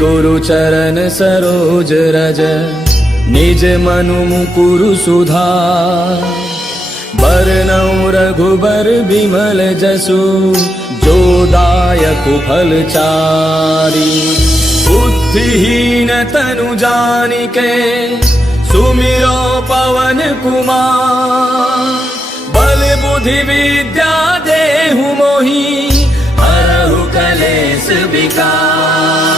गुरु चरण सरोज रज निज मनु मुकुरु सुधार। बरनउँ रघुबर बिमल जसु जो दायक फल चारि। बुद्धिहीन तनु जानिके सुमिरो पवन कुमार। बल बुद्धि विद्या देहु मोहि हरहु कलेश विकार।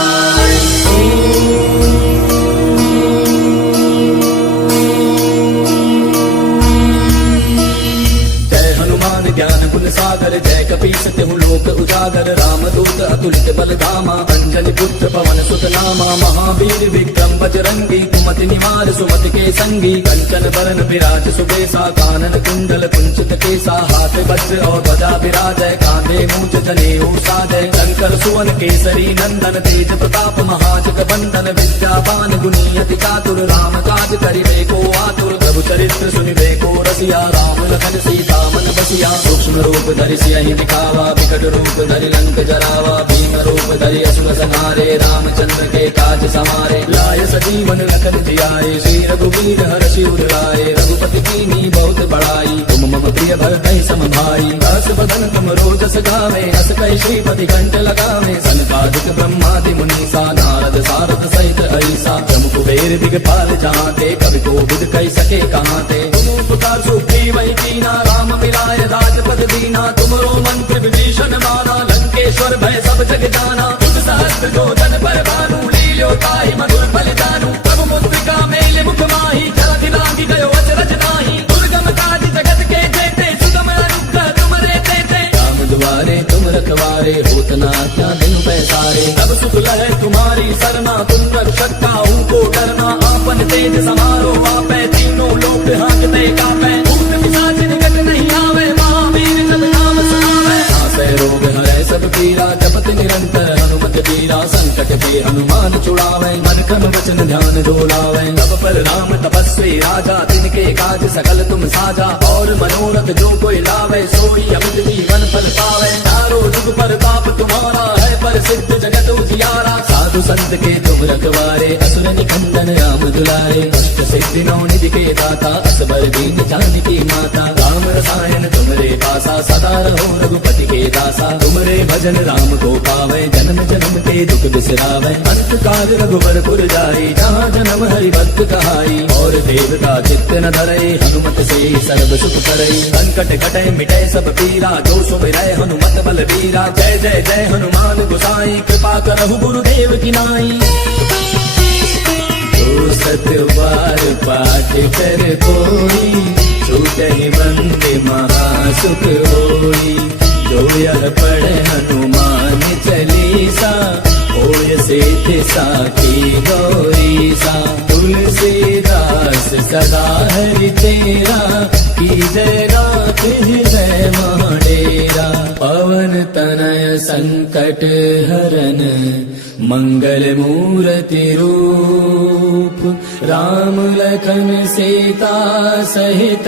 ज्ञान गुण सागर जय कपीस तिहु लोक उजागर। रामदूत अतुलित बल धामा अंजलि पुत्र पवन सुत नामा। महावीर विक्रम बजरंगी कुमति निवार सुमति के संगी। कंचन बरन विराज सुबेसा कानन कुंडल कुंचित केसा। हाथ वज्र और ध्वजा विराजय कांधे मूंज जनेऊ साजय। शंकर सुवन केसरी नंदन तेज प्रताप महाजग बंदन। विद्यावान गुणी अति चातुर राम काज करिबे को आतुर। प्रभु चरित्र सुनिबे को रसिया राम लखन सीता मन बसिया। सूक्ष्म रूप धरि सियहि दिखावा विकट रूप धरि लंक जरावा। भीम रूप धरि असुर संहारे रामचंद्र के काज समारे। लाय सजीवन लखन जियाए श्री रघुवीर हर्षि उर लाए। रघुपति कीन्ही बहुत बड़ाई तुम मम प्रिय भरतहि सम भाई। दास बदन तुम रोजस गावे अस कहि श्रीपति कंठ लगावे। सनकादिक ब्रह्मादि मुनीसा नारद सारद सहित ऐसा। ब्रह्म कुबेर दिगपाल जहांते कवि कोविद कहि सके कहांते। तुम उपकार सुग्रीव कीना राम मिलाय राजपद दीना। तुमरो मंत्र विभीषण माना लंकेश्वर भय सब जग जाना। तुम सहस्त्र जो जन पर भानु लील्यो ताहि मधुर फल जानू। प्रभु मुद्रिका मेल मुख माहि जलधि लांघि गयो अचरज नाहि। दुर्गम काज जगत के जेते सुगम अनुग्रह तुमरे तेते। राम दुआरे तुम रखवारे होत न क्या दिन पैसारे। तब सुख लहै तुम्हारी सरना तुम रक्षक काहू को डरना। आपन तेज समारो आपै तीनों लोक हांकते कापै। भूत पिशाच निकट नहीं आवे महावीर जब नाम सुनावे। नासै रोग हरै सब पीरा जपत निरंतर हनुमत बीरा। संकट के हनुमान छुड़ावे मन क्रम वचन ध्यान जो लावे। तब पर राम तपस्वी राजा तिनके काज सकल तुम साजा। और मनोरथ जो कोई लावे सोई अमित जीवन फल पावे। चारों जुग प्रताप तुम्हारा है प्रसिद्ध जगत उजियारा। साधु संत के तुम रखवारे असुर निकंदन राम दुलारे। अष्ट सिद्धि नौ निधि के दाता असबर दीन जानकी माता। राम रसायन तुमरे पासा सदा रहो रघुपति के दासा। तुमरे भजन राम को पावे जन्म जन्म के दुख बिसरावे। अंत काल रघुवर पुर जाई जहाँ जन्म हरि भक्त कहाई। और देवता चित्त न धरई हनुमत से सर्व सुख करई। संकट कटै मिटै सब पीरा जो सुमिरै हनुमत बल बीरा। जय जय जय हनुमान गोसाई कृपा करहु गुरुदेव की नाई। जो सत बार पाठ कर कोई छूटहि बंदे महासुख होई। जो यह पढ़े हनुमान चालीसा होय सिद्धि साखी गौरीसा। तुलसीदास सदा हरि तेरा कीजय नाथ हृदय महाडेरा। पवन तनय संकट हरन मंगल मूर्ति रूप। राम लखन सीता सहित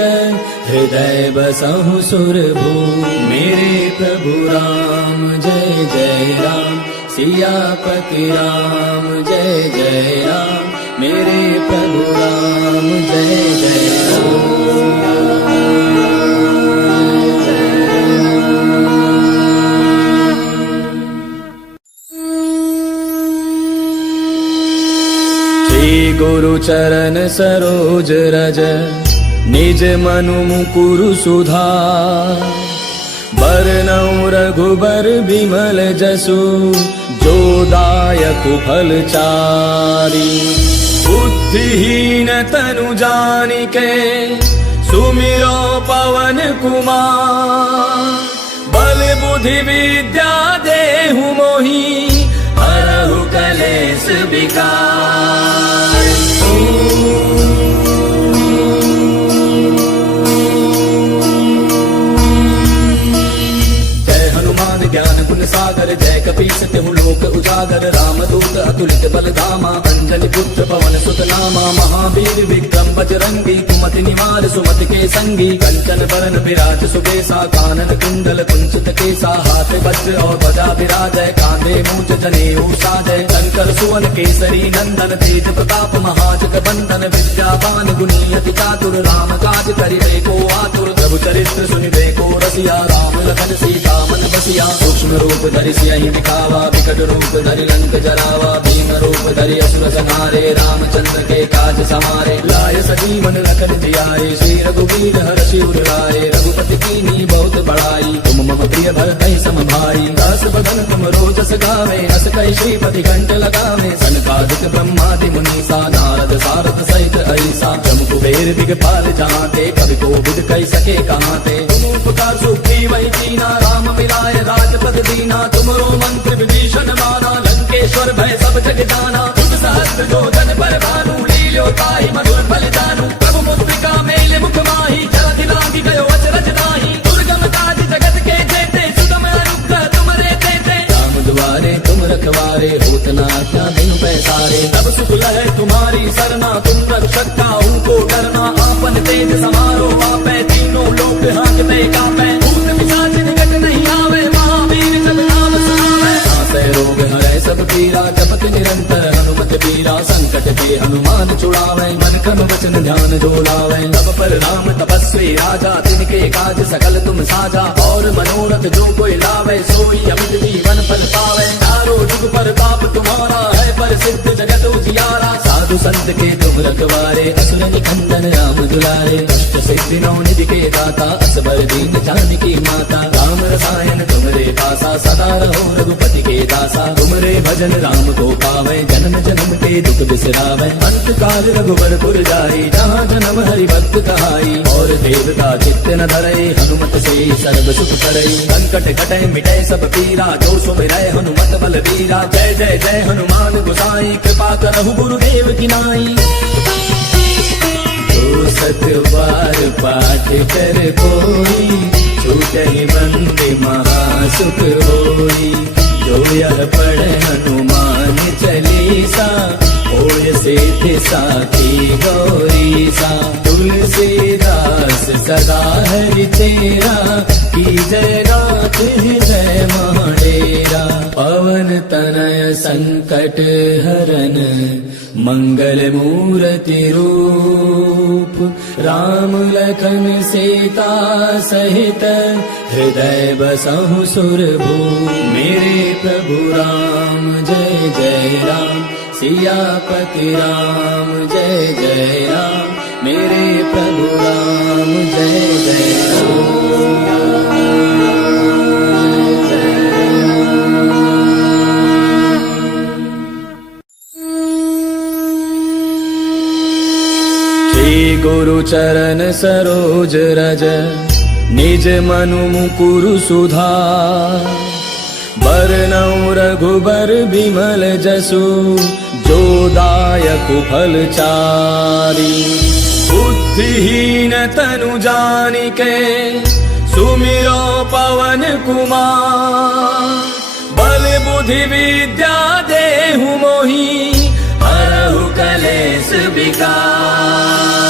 हृदय बसहु सुरभूप। मेरे प्रभु राम जय जय राम सियापति राम जय जय राम। मेरे प्रभु राम जय जय राम। गुरु चरण सरोज रज निज मनु मुकुरु सुधार। बरनउँ रघुबर बिमल जसु जो दायक फल चारि। बुद्धिहीन तनु जानिके सुमिरो पवन कुमार। बल बुद्धि विद्या देहु मोहि हरहु कलेश विकार। जय हनुमान ज्ञान गुण सागर सागर जय कपीस तिहु लोक उजागर रामदूत अतुलित बल धामा अंजनी पुत्र पवन सुत नामा महावीर विक्रम बजरंगी कुमति निवार सुमति के संगी कंचन बरन विराज सुबेसा कानन कुंडल कुंचित केसा हाथ वज्र और ध्वजा विराजय कांधे मूंछ जनेऊ साजय शंकर सुवन केसरी नंदन तेज प्रताप महाजग बंदन विद्यावान गुणी अति चातुर राम काज करिबे को आतुर प्रभु चरित्र सुनिबे को रसिया राम लखन सीता मन बसिया सूक्ष्म रूप धरि सियहि दिखावा विकट रूप धरि लंक जरावा भीम रूप धरि असुर संहारे रामचंद्र के काज समारे लाय सजीवन लखन जियाए श्री रघुवीर हर्षि उर लाए रघुपति कीन्ही बहुत बड़ाई तुम मम प्रिय भरतहि सम भाई दास बदन तुम रोजस गावे हस कहि श्रीपति घंट लगावे सनकादिक ब्रह्मादि मुनीसा नारद सारद सहित ऐसा जम कुबेर दिगपाल जहाते कवि को विद कहि सके कहाते तुम उपकार सुखी वही कीना राम मिलाय राजपद दीना तुमरो मंत्र विभीषण माना लंकेश्वर भय सब जग जाना तुम सहस्त्र जो जन पर भानु लील्यो ताहि मधुर फल जानू प्रभु मुद्रिका मेल मुख माही जलधि लागी गयो अचरज नाही दुर्गम काज जगत के जेते सुगम अनुग्रह तुमरे देते राम दुआरे तुम रखवारे होत न आज्ञा बिनु पैसारे तब सुख लहै तुम्हारी सरना तुम रक्षक काहू को डरना आपन तेज समारो आपै तीनों लोक हांकते कापै भूत पिशाच निकट नहीं आवे महावीर जब नाम सुनावे नासै रोग हरै सब पीरा जपत निरंतर हनुमत पीरा संकट के हनुमान छुड़ावे मन क्रम वचन ध्यान जो लावे तब पर राम तपस्वी राजा तिनके काज सकल तुम साजा और मनोरथ जो कोई लावे सोई अमित जीवन फल पावे चारों जुग पर ताप तुम्हारा है प्रसिद्ध जगत उजियारा साधु संत के तुम रखवारे असुर निकंदन राम दुलारे कष्ट सिद्धि नौ निधि के दाता असबर दीन जानकी माता राम रसायन तुमरे पासा सदा रहो रघुपति के दासा तुमरे भजन राम को पावे जन्म जन्म के दुख बिसरावे अंत काल रघुवर जाई जहाँ जन्म हरि भक्त कहाई और देवता चित्त न धरे हनुमत से सर्व सुख करे संकट कटे मिटे सब पीरा जो सुमिरै हनुमत बल वीरा जय जय जय हनुमान गोसाई कृपा करहु गुरुदेव की नाई जो सत बार पाठ कर कोई छूटहि बंदे महासुख होई जो यह पढ़े हनुमान चालीसा होय सिद्धि साखी गौरी सा तुलसीदास सदा हरि तेरा की जय नाथ जय महाडेरा पवन तनय संकट हरन मंगल मूर्ति रूप राम लखन सीता सहित हृदय बसहु सुरभूप मेरे प्रभु राम जय जय राम सियापति राम जय जय राम मेरे प्रभु राम जय जय राम श्री गुरु चरण सरोज रज निज मनु मुकुरु सुधार बरनउँ रघुबर बिमल जसु जो दायक फल चारी बुद्धिहीन तनु जानिके सुमिरो पवन कुमार बल बुद्धि विद्या देहु मोहि हरहु कलेश विकार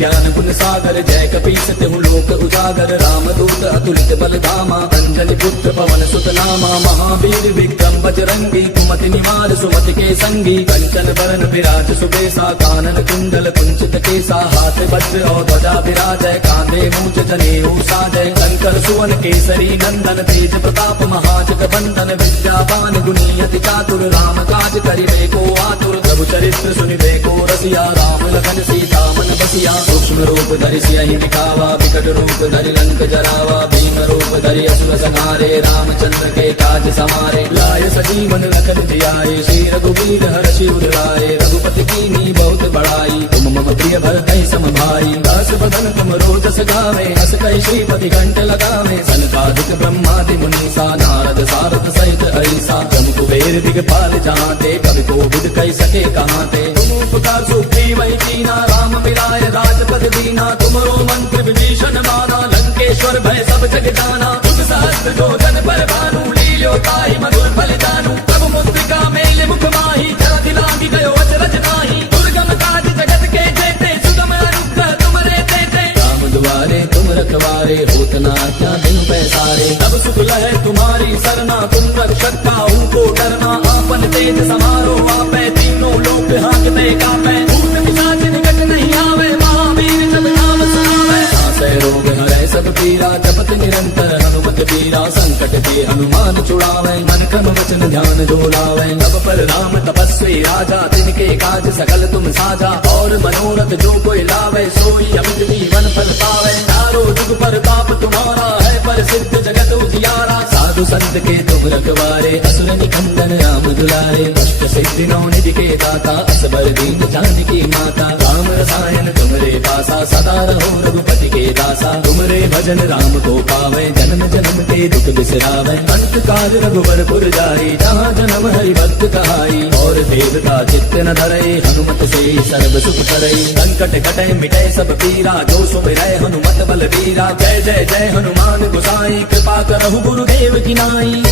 ज्ञान गुण सागर जय कपीस तिहु लोक उजागर रामदूत अतुलित बल धामा अंजनी पुत्र पवन सुत नामा महावीर विक्रम बजरंगी कुमति निवार सुमति के संगी कंचन बरन विराज सुबेसा कानन कुंडल कुंचित केसा हाथ वज्र और ध्वजा विराजय कांधे मूंछ जनेऊ साजय शंकर सुवन केसरी नंदन तेज प्रताप महाजग बंदन विद्यावान गुणी अति चातुर राम काज करिबे को आतुर प्रभु चरित्र सुनिबे को रसिया राम लखन सीता मन बसिया सूक्ष्म रूप धरि सियहि दिखावा विकट रूप धरि लंक जरावा भीम रूप धरि असुर संहारे रामचंद्र के काज समारे लाय सजीवन लखन जियाए श्री रघुवीर हर्षि उर लाए रघुपति कीन्ही बहुत बड़ाई तुम मम प्रिय भरतहि सम भाई दास बदन तुम रोजस गावे हस कहि श्रीपति घंट लगावे सनकादिक ब्रह्मादि मुनीसा नारद सारद सहित ऐसा जम कुबेर दिगपाल जहाते कवि को विद कहि सके कहाते तुम उपकार सुखी वही कीना राम मिलाए राजपद दीना तुमरो मंत्र विभीषण माना लंकेश्वर भय सब जग जाना तुम सहस्त्र जो जन पर भानु लील्यो ताहि मधुर फल जानू प्रभु मुद्रिका मेल मुख माही जरा दिलांगी गयो अचरज नाही दुर्गम काज जगत के जेते सुगम अनुग्रह तुमरे तेते राम दुआरे तुम रखवारे होत ना क्या दिन पैसारे तब सुख लहे तुम्हारी सरना तुम रक्षक काहू को डरना आपन तेज समारो आपे तीनों लोक हांकते कापे भूत पिशाच निकट नहीं आवे महावीर जब नाम सुनावे नासै रोग हरै सब पीरा जपत निरंतर हनुमत पीरा संकट के हनुमान छुड़ावे मन क्रम वचन ध्यान जो लावे अब पर राम तपस्वी राजा तिनके काज सकल तुम साजा और मनोरथ जो कोई लावे सोई अमित जीवन फल पावे चारों जुग पर ताप तुम्हारा है पर सिद्ध जगत उजियारा साधु संत के तुम रखवारे असुर निकंदन राम दुलारे अष्ट सिद्धि नौ निधि के दाता असबर दीन जानकी माता राम रसायन तुमरे पासा सदा रहो रघुपति के दासा तुमरे भजन राम को पावे जन्म जन्म के दुख बिसरावे अंत काल रघुवर पुर जाई जहाँ जन्म हरि भक्त कहाई और देवता चित्त न धरे हनुमत से सर्व सुख करे संकट कटे मिटे सब पीरा जो सुमिरै हनुमत बल वीरा जय जय जय हनुमान गोसाई कृपा करहु गुरुदेव की नाई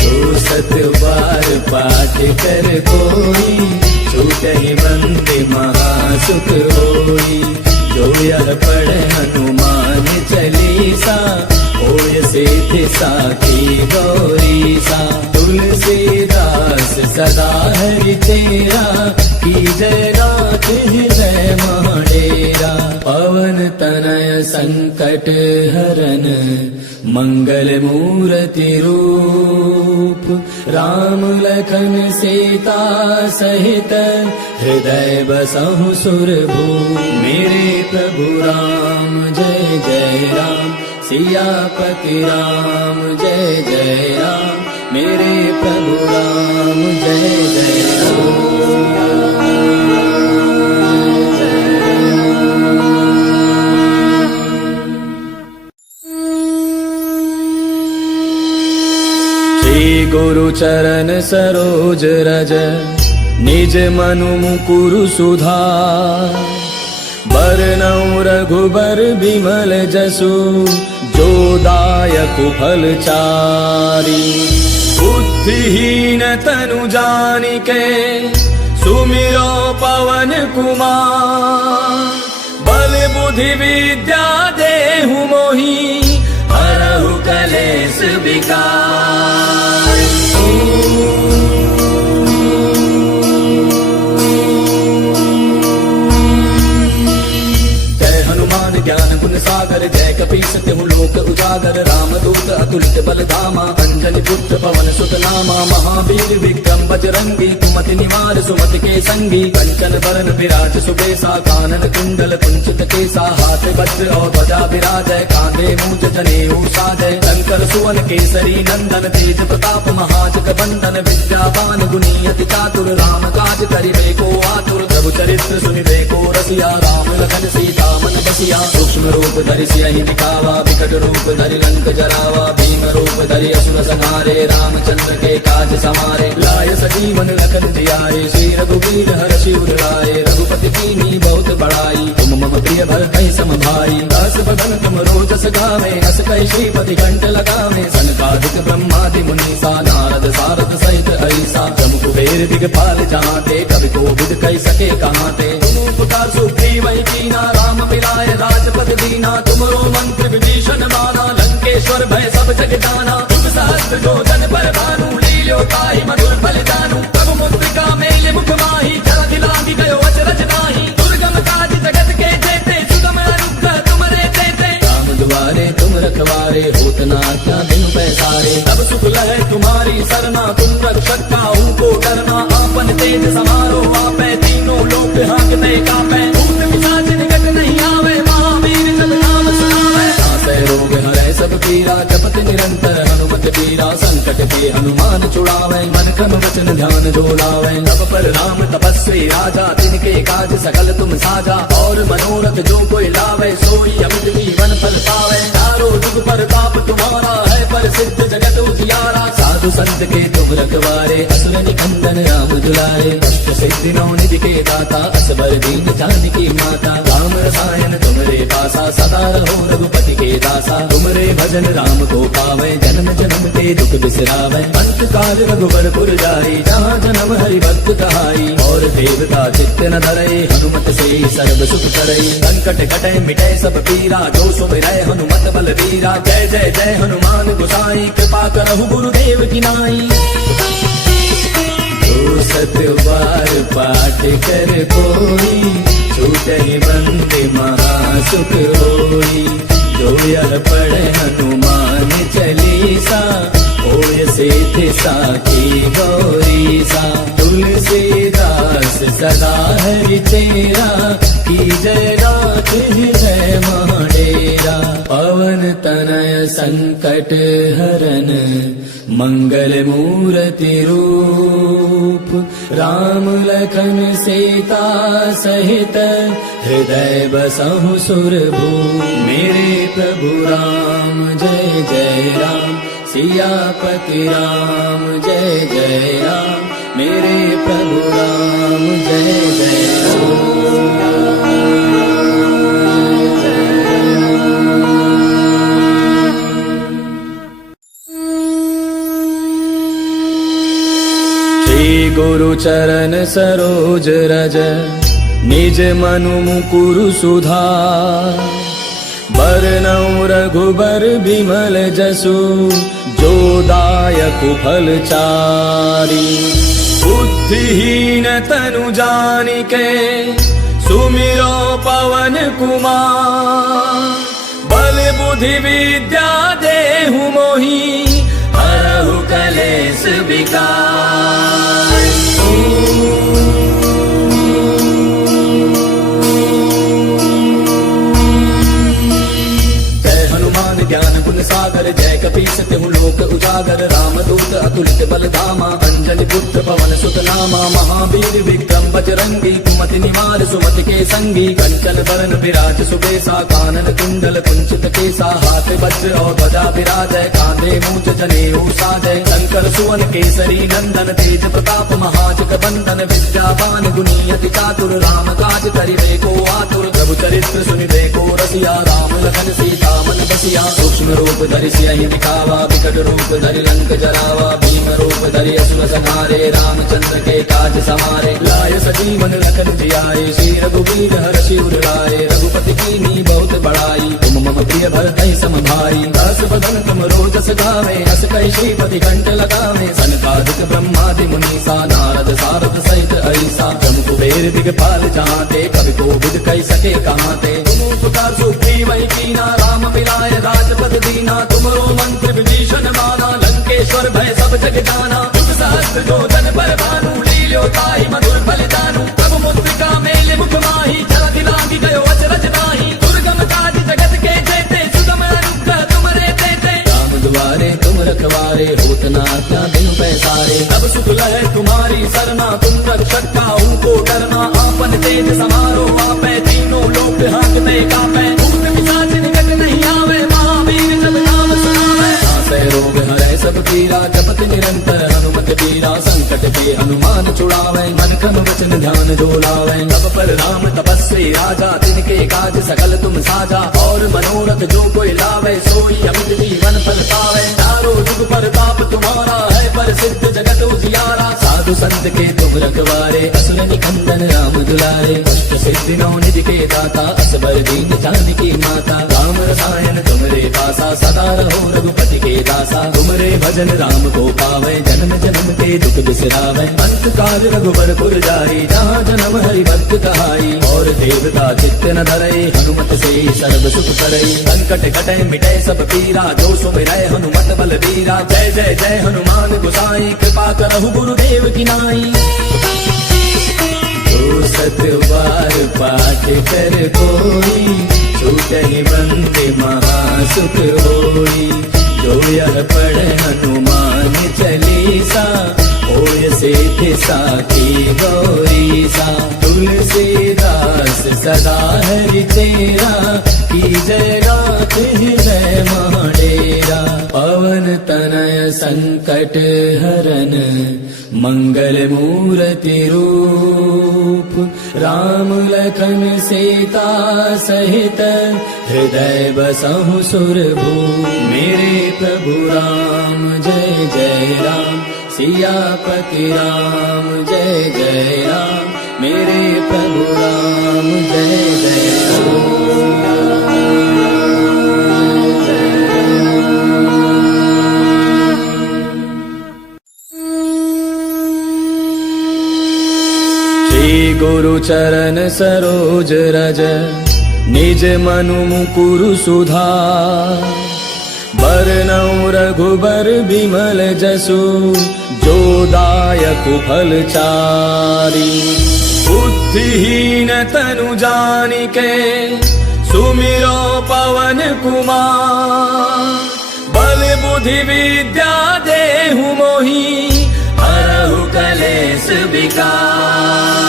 जो सत बार पाठ कर कोई छूटहि बंदे महासुख होई जो यह पढ़ हनुमान चालीसा होय सिद्धि साखी गौरीसा तुलसीदास सदा हरि तेरा की जय नाथ हृदय महाडेरा पवन तनय संकट हरन मंगल मूर्ति रूप राम लखन सीता सहित हृदय बसहु सुरभूप मेरे प्रभु राम जय जय राम सियापति राम जय जय राम मेरे प्रभु राम जय जय राम श्री गुरु चरण सरोज रज निज मनु मुकुरु सुधार बरनउँ रघुबर बिमल जसु जो दायक फल चारी बुद्धिहीन तनु जानिके सुमिरो पवन कुमार बल बुद्धि विद्या देहु मोहि हरहु कलेश विकार ज्ञान गुण सागर जय कपीस तिहु लोक उजागर राम दूत अतुलित बल धामा अंजनी पुत्र पवन सुत नामा महावीर विक्रम बजरंगी कुमति निवार सुमति के संगी कंचन बरन विराज सुबेसा कानन कुंडल कुंचित केसा हाथ वज्र और ध्वजा विराजय कांधे मूंज जनेऊ साजय शंकर सुवन केसरी नंदन तेज प्रताप महाजग बंदन विद्यावान गुणी अति चातुर राम काज करिबे को आतुर प्रभु चरित्र सुनिबे को रसिया राम लखन सीता मन बसिया सूक्ष्म रूप धरि सियहि दिखावा विकट रूप धरि लंक जरावा भीम रूप धरि असुर संहारे रामचंद्र के काज समारे लाय सजीवन लखन जियाए श्री रघुवीर हर्षि उर लाए रघुपति कीन्ही बहुत बड़ाई तुम मम प्रिय भरतहि सम भाई दास बदन तुम रोजस गावे हस कहि श्रीपति कंठ लगावे सनकादिक ब्रह्मादि मुनीसा नारद सारद सहित ऐसा जम कुबेर दिगपाल जहाँते कवि कोविद कहि सके कहाँते तुम उपकार सुग्रीव कीना राम मिलाए राजपद दीना तुमरो मंत्र विभीषण माना लंकेश्वर भय सब जग जाना तुम सहस्त्र जो जन पर भानु लील्यो ताहि मधुर फल जानू प्रभु मुद्रिका मेल मुख माही जरा दिलांगी गयो अचरज नाही दुर्गम काज जगत के जेते सुगम अनुग्रह तुमरे तेते राम दुआरे तुम रखवारे होत ना क्या दिन पैसारे तब सुख लहे तुम्हारी सरना तुम रक्षक काहू को डरना आपन तेज समारो आपे तीनों लोक हांकते कापे भूत पिशाच निकट नहीं आवे महावीर जब नाम सुनावे नासै रोग हरै सब पीरा जपत निरंतर हनुमत पीरा संकट के हनुमान छुड़ावे मन क्रम वचन ध्यान जो लावे अब पर राम तपस्वी राजा तिनके काज सकल तुम साजा और मनोरथ जो कोई लावे सोई अमित जीवन फल पावे चारों जुग पर ताप तुम्हारा है पर सिद्ध जगत उजियारा साधु साधु संत के तुम रखवारे, असुर निकंदन राम दुलारे, अष्ट सिद्धि नौ निधि के दाता, असबर दीन जानकी माता। राम रसायन तुमरे पासा, सदा रहो रघुपति के दासा। तुमरे भजन राम को पावे, जन्म जन्म के दुख बिसरावे। अंत काल रघुबरपुर जाई, जहाँ जन्म हरि भक्त कहाई। और देवता चित्त न धरई, हनुमत से सर्व सुख करई। संकट कटे मिटे सब पीरा, जो सुमिरै हनुमत बलवीरा। जय जय जय हनुमान गोसाई, कृपा करहु गुरुदेव की नाई। जो सत बार पाठ कर कोई, छूटहि बंदे महासुख होई। जो यह पढ़े हनुमान चालीसा, होय सिद्धि साखी गौरीसा। तुलसीदास सदा हरि चेरा, की जय नाथ हृदय महाडेरा। पवन तनय संकट हरन, मंगल मूर्ति रूप। राम लखन सीता सहित, हृदय बसहु सुरभूप। मेरे प्रभु राम जय जय राम, सियापति राम जय जय राम। मेरे प्रभु राम जय जय राम। श्री गुरु चरण सरोज रज, निज मनु मुकुरु सुधार। बरनउँ रघुबर बिमल जसु, जो दायक फल चारि। बुद्धिहीन तनु जानिके, सुमिरो पवन कुमार। बल बुद्धि विद्या देहु मोहि, हरहु कलेश विकार। ज्ञान गुण सागर, जय कपीस तिहु लोक उजागर। राम दूत अतुलित बल धामा, अंजलि पुत्र पवन सुत नामा। महावीर विक्रम बजरंगी, कुमति निवार सुमति के संगी। कंचन बरन विराज सुबेसा, कानन कुंडल कुंचित केसा। हाथ वज्र और ध्वजा विराजय, कांधे मूंज जनेऊ साजय। शंकर सुवन केसरी नंदन, तेज प्रताप महाजग बंदन। विद्यावान गुणी अति चातुर, राम काज करिबे को आतुर। प्रभु चरित्र सुनिबे को रसिया, राम लखन सीता मन बसिया। सूक्ष्म रूप धरि सियहि दिखावा, विकट रूप धरि लंक जरावा। भीम रूप धरि असुर संहारे, रामचंद्र के काज समारे। लाय सजीवन लखन जियाए, श्री रघुवीर हर्षि उर लाए। रघुपति कीन्ही बहुत बड़ाई, तुम मम प्रिय भरतहि सम भाई। दस बदन तुम रोजस गावे, अस कहि श्रीपति कंठ लगावे। सनकादिक ब्रह्मादि मुनीसा, नारद सारद सहित ऐसा। तुम कुबेर दिगपाल जाते, कवि कोविद कहि सके कहाते। तुम उपकार सुग्रीवहि कीना, राम मिलाय राजपद दीना। तुमरो मंत्र विभीषण माना, लंकेश्वर भय सब जग जाना। तुम सहस्त्र जो जन पर भानु, लील्यो ताहि मधुर फल जानू। प्रभु मुद्रिका मेले मुख माहि, जलधि लांघि गयो अचरज नाहि। दुर्गम काज जगत के जेते, सुगम अनुग्रह तुमरे तेते। राम दुआरे तुम रखवारे, होत न आज्ञा बिनु पैसारे। अब सुख लहै तुम्हारी सरना, तुम रक्षक काहू को डरना। आपन तेज समारो आपै, तीनों लोक हांकते कापै। भूत पिशाच निकट नहीं आवे, महावीर जब नाम सुनावे। नासै रोग हरै सब पीरा, जपत निरंतर हनुमत बीरा। संकट के हनुमान छुड़ावे, मन क्रम वचन ध्यान जो लावे। तब पर राम तपस्वी राजा, तिनके काज सकल तुम साजा। और मनोरथ जो कोई लावे, सोई अमित जीवन फल पावे। चारों जुग परताप तुम्हारा है, प्रसिद्ध जगत उजियारा। साधु संत के तुम रखवारे, असुर निकंदन राम दुलारे। अष्ट सिद्धि नौ निधि के दाता, असबर दीन जानकी माता। राम रसायन तुमरे पासा, सदा रहो रघुपति के दासा। तुमरे भजन राम को पावे, जन्म जन्म के दुख बिसरावे। अंत काल रघुबरपुर जाई, जहाँ जन्म हरि भक्त कहाई। और देवता चित्त न धरई, हनुमत से सर्व सुख करई। संकट कटे मिटे सब पीरा, जो सुमिरै हनुमत बलवीरा। जय जय जय हनुमान गोसाई, कृपा करहु गुरुदेव की नाई। जो सत बार पाठ कर कोई, छूटहि बंदे महासुख होई। जो यह पढ़े हनुमान चालीसा, होय सिद्धि साखी गौरीसा। तुलसीदास सदा हरि चेरा, की जय नाथ हृदय महाडेरा। पवन तनय संकट हरन मंगल मूर्ति रूप राम लखन सीता सहित हृदय बसहु सुरभूप। मेरे प्रभु राम जय जय राम सियापति राम जय जय राम। मेरे प्रभु राम जय जय श्री गुरु चरण सरोज रज निज मनु मुकुरु सुधार। बरनउँ रघुबर बिमल जसु जो दायक फल चारि। बुद्धिहीन तनु जानिके सुमिरो पवन कुमार। बल बुद्धि विद्या देहु मोहि हरहु कलेश विकार।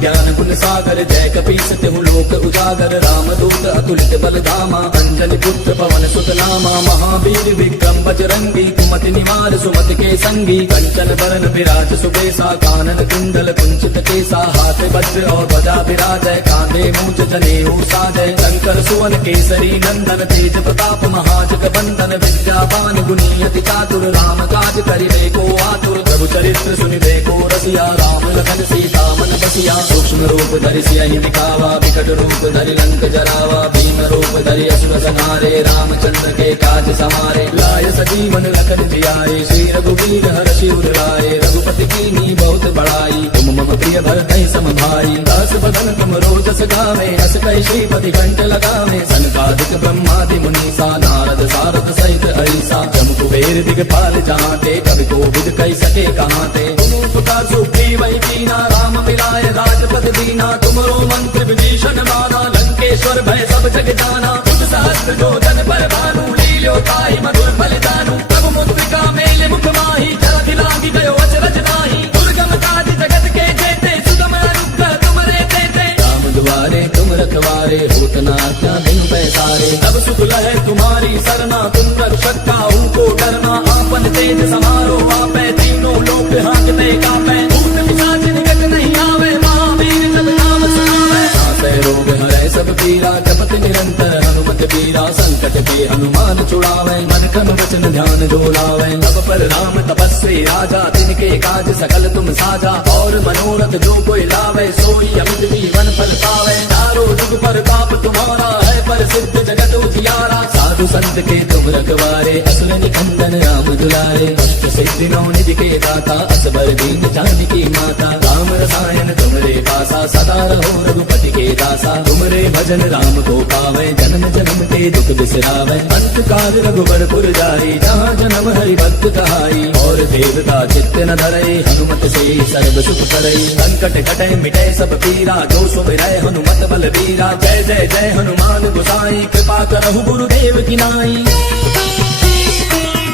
ज्ञान गुण सागर जय कपीस तिहु लोक उजागर। रामदूत अतुलित बल धामा अंजनी पुत्र पवन सुत नामा। महावीर विक्रम बजरंगी कुमति निवार सुमति के संगी। कंचन बरन विराज सुबेसा कानन कुंडल कुंचित केसा। हाथ वज्र और ध्वजा विराजय कांधे मूंज जनेऊ साजय। शंकर सुवन केसरी नंदन तेज प्रताप महाजग बंदन। विद्यावान गुणी अति चातुर राम काज करिबे को आतुर। प्रभु चरित्र सुनिबे को रसिया राम लखन सीता मन बसिया। सूक्ष्म रूप धरि सियहि दिखावा विकट रूप धरि लंक जरावा। भीम रूप धरि असुर संहारे रामचंद्र के काज समारे। लाय सजीवन लखन जियाए श्री रघुवीर हर्षि उर लाए। रघुपति कीन्ही बहुत बड़ाई तुम मम प्रिय भरतहि सम भाई। दास बदन तुम रोजस गावे अस कहि श्रीपति कंठ लगावे। सनकादिक ब्रह्मादि मुनीसा नारद सारद सहित ऐसा। जम कुबेर दिगपाल जहांते कवि कोविद कहि सके कहांते। तुम उपकार सुग्रीव कीना राम मिलाए राजपद दीना। तुमरो मंत्र विभीषण माना लंकेश्वर भय सब जग जाना। तुम सहस्त्र जो जन पर भानु लील्यो ताहि मधुर फल जानू। तब मुद्रिका मेल मुख माही जरा दिलांगी गयो अचरज नाही। दुर्गम काज जगत के जेते सुगम अनुग्रह तुमरे देते। राम दुआरे तुम रखवारे होत न आज्ञा बिनु पैसारे। तब सुख लहै तुम्हारी सरना तुम रक्षक काहू को डरना। आपन तेज समारो आपै तीनों लोक हांकते कापै। भूत पिशाच निकट नहीं आवे महावीर जब नाम सुनावे। नासै रोग हरै सब पीरा जपत निरंतर हनुमत पीरा। संकट के हनुमान छुड़ावे मन क्रम वचन ध्यान जो लावे। तब पर राम तपस्वी राजा तिनके काज सकल तुम साजा। और मनोरथ जो कोई लावे सोई अमित जीवन फल पावे। चारों जुग पर ताप तुम्हारा है प्रसिद्ध जगत उजियारा। साधु संत के तुम रखवारे असुर निकंदन राम दुलारे। अष्ट सिद्धि नौ निधि के दाता असबर दीन जानकी माता। राम रसायन तुमरे पासा सदा रहो रघुपति के दासा। तुमरे भजन राम को पावे जन्म जन्म के दुख बिसरावे। अंत काल रघुबर पुर जाई जहाँ जन्म हरि भक्त कहाई। और देवता चित्त न धरई हनुमत से सर्व सुख करई। संकट कटै मिटै सब पीरा जो सुमिरै हनुमत बल बीरा। जय जय जय हनुमान गोसाई कृपा करहु गुरुदेव की नाई।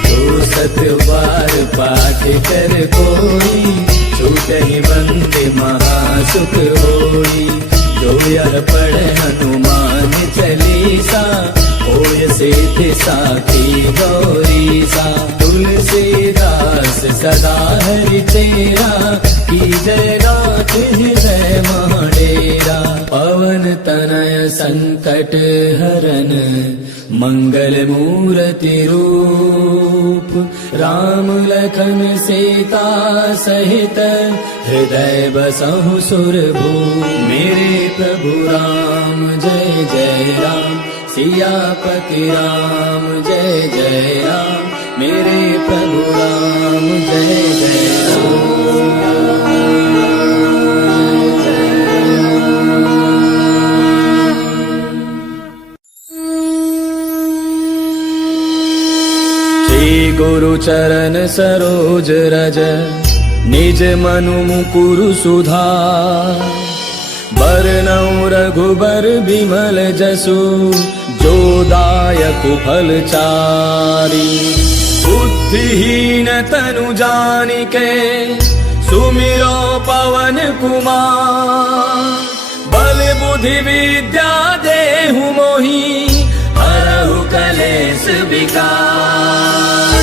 जो सत बार पाठ कर कोई छूटहि बंदे महासुख होई। जो यह पढ़े हनुमान चालीसा होय सिद्धि साखी गौरीसा। तुलसीदास सदा हरि तेरा कीजय नाथ हृदय महडेरा। पवन तनय संकट हरन मंगल मूर्ति रूप राम लखन सीता सहित हृदय बसहु सुरभूप। मेरे प्रभु राम जय जय राम सियापति राम जय जय राम। मेरे प्रभु राम जय जय श्री गुरु चरण सरोज रज निज मनु मुकुरु सुधार। बरनउँ रघुबर बिमल जसु जो दायक फल चारि। बुद्धिहीन तनु जानिके सुमिरो पवन कुमार। बुद्धि विद्या देहु मोहि हरहु कलेश विकार।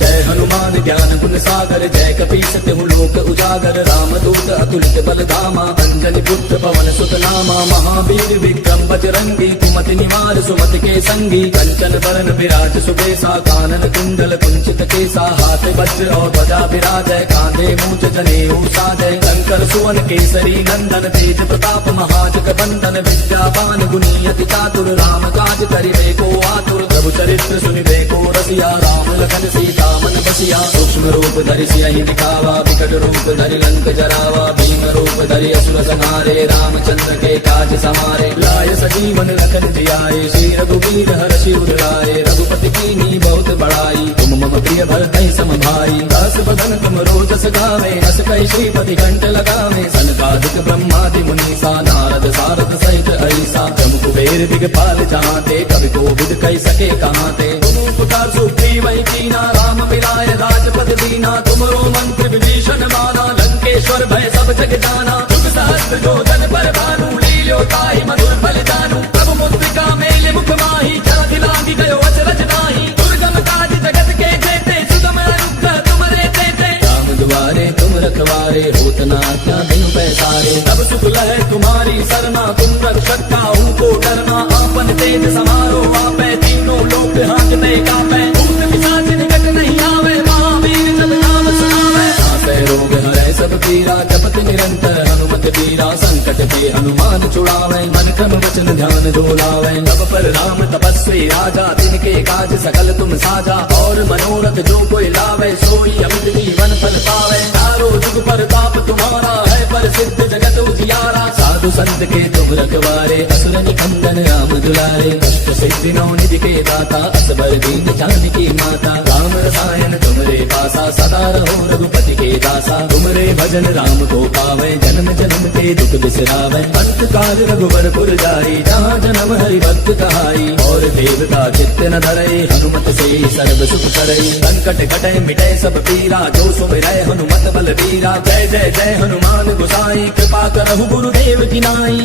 जय हनुमान ज्ञान गुण सागर जय कपीस तिहु लोक उजागर रामदूत अतुलित बल धामा अंजनी पुत्र पवन सुत नामा महावीर विक्रम बजरंगी कुमति निवार सुमति के संगी कंचन बरन विराज सुबेसा कानन कुंडल कुंचित केसा हाथ वज्र और ध्वजा विराजय कांधे मूंछ जनेऊ साजय शंकर सुवन केसरी नंदन तेज प्रताप महाजग बंदन विद्यावान गुणी अति चातुर राम काज करिबे को आतुर प्रभु चरित्र सुनिबे को रसिया राम लखन सीता मन बसिया सूक्ष्म रूप धरि सियहि दिखावा विकट रूप धरि लंक जरावा भीम रूप धरि असुर संहारे रामचंद्र के काज समारे लाय सजीवन लखन जियाए श्री रघुवीर हर्षि उर लाए रघुपति कीन्ही बहुत बड़ाई तुम मम प्रिय भरतहि सम भाई दास बदन तुम रोजस गावे हस कहि श्रीपति कंठ लगावे सनकादिक ब्रह्मादि मुनीसा नारद सारद सहित ऐसा जम कुबेर दिगपाल जहांते कवि कोविद कहि सके कहांते तुम उपकार सुग्रीव कीना राम मिलाय राजपद दीना तुमरो मंत्र विभीषण माना लंकेश्वर भय सब जग जाना जुग सहस्त्र जो जन पर भानु लील्यो ताहि मधुर फल जानू प्रभु मुद्रिका मेले मुख माहि जाति लागी गयो अचरज नाही दुर्गम काज जगत के जेते सुगम अनुग्रह तुमरे तेते राम दुआरे तुम रखवारे होत न आज्ञा बिनु पैसारे तब सुख लहै तुम्हारी सरना तुम रक्षक काहू को डरना आपन तेज समारो आपै तीनों लोक हांकते कापै भूत पिशाच निकट नहीं आवे महावीर जब नाम सुनावे नासै रोग हरै सब पीरा जपत निरंतर हनुमत पीरा संकट के हनुमान छुड़ावे मन क्रम वचन ध्यान जो लावे तब पर राम तपस्वी राजा तिनके काज सकल तुम साजा और मनोरथ जो कोई लावे सोई अमित जीवन फल पावे चारों जुग पर ताप तुम्हारा है प्रसिद्ध जगत उजियारा साधु संत के तुम रखवारे असुर निकंदन राम दुलारे कष्ट सिद्धि नौ निधि के दाता असबर दीन जानकी माता राम रसायन तुमरे पासा सदा रहो रघुपति के दासा तुमरे भजन राम को पावे जन्म जन्म के दुख बिसरावे अंत काल रघुवर पुर जाई जहाँ जन्म हरि भक्त कहाई और देवता चित्त न धरई हनुमत से सर्व सुख करई संकट कटै मिटै सब पीरा जो सुमिरै हनुमत बल बीरा जय जय जय हनुमान गोसाई कृपा करहु गुरुदेव की नाई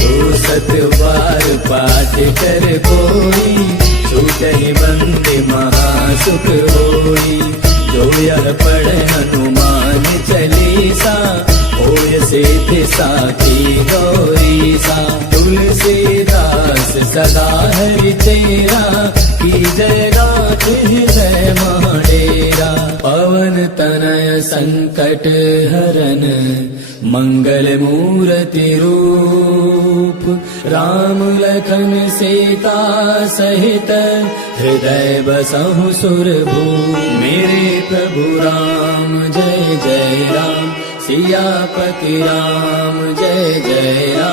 जो सत बार पाठ कर कोई छूटहि बंदे महासुख होई जो यह पढ़े हनुमान चालीसा होय सिद्ध साखी गौरीसा तुलसीदास सदा हरि तेरा की जय गाथ हृदय माडेरा पवन तनय संकट हरन मंगल मूर्ति रूप राम लखन सीता सहित हृदय बसहु सुरभूप मेरे प्रभु राम जय जय राम सियापति राम जय जय राम।